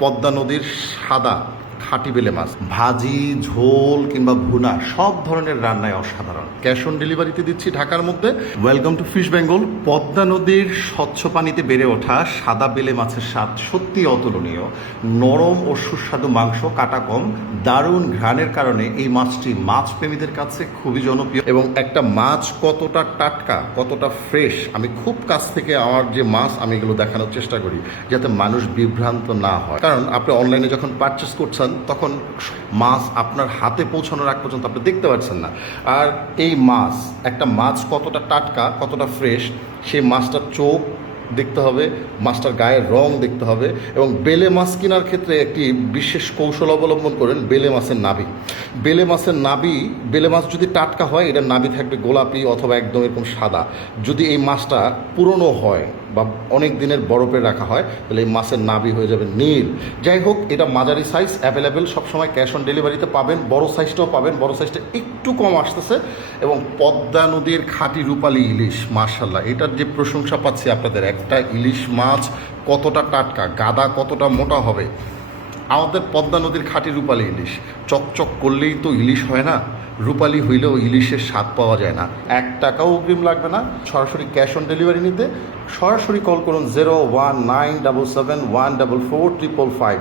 পদ্মা নদীর সাদা খাঁটি বেলে মাছ ভাজি, ঝোল কিংবা ভুনা সব ধরনের রান্নায় অসাধারণ। ক্যাশ অন ডেলিভারিতে দিচ্ছি ঢাকার মধ্যে। Welcome to fish Bengal. Padma নদীর স্বচ্ছ পানিতে বেড়ে ওঠা সাদা বেলে মাছের স্বাদ সত্যি অতুলনীয়। নরম ও সুস্বাদু মাংস, কাটা কম, দারুণ ঘ্রাণের কারণে এই মাছটি মাছ প্রেমীদের কাছে খুবই জনপ্রিয়। এবং একটা মাছ কতটা টাটকা, কতটা ফ্রেশ, আমি খুব কাছ থেকে আমার যে মাছ আমি এগুলো দেখানোর চেষ্টা করি যাতে মানুষ বিভ্রান্ত না হয়। কারণ আপনি অনলাইনে যখন পারচেস করছেন তখন মাছ আপনার হাতে পৌঁছানোর আগ পর্যন্ত আপনি দেখতে পাচ্ছেন না। আর এই মাছ, একটা মাছ কতটা টাটকা, কতটা ফ্রেশ, সেই মাছটার চোখ দেখতে হবে, মাছটার গায়ের রং দেখতে হবে। এবং বেলে মাছ কেনার ক্ষেত্রে একটি বিশেষ কৌশল অবলম্বন করেন বেলে মাছের নাভি। বেলে মাছ যদি টাটকা হয় এটার নাভি থাকবে গোলাপি অথবা একদম এরকম সাদা। যদি এই মাছটা পুরনো হয় বা অনেক দিনের বরফে রাখা হয় তাহলে এই মাছের নাভি হয়ে যাবে নীল। যাই হোক, এটা মাঝারি সাইজ, অ্যাভেলেবেল, সবসময় ক্যাশ অন ডেলিভারিতে পাবেন। বড় সাইজটাও পাবেন, বড় সাইজটা একটু কম আসতেছে। এবং পদ্মা নদীর খাঁটি রূপালী ইলিশ, মাশাল্লাহ, এটার যে প্রশংসা পাচ্ছি আপনাদের, একটা ইলিশ মাছ কতটা টাটকা, গাদা কতটা মোটা হবে। আমাদের পদ্মা নদীর খাঁটি রূপালী ইলিশ চকচক করলেই তো ইলিশ হয় না, রূপালী হইলেও ইলিশের স্বাদ পাওয়া যায় না। 1 টাকাও অগ্রিম লাগবে না। সরাসরি ক্যাশ অন ডেলিভারি নিতে সরাসরি কল করুন 01977144555।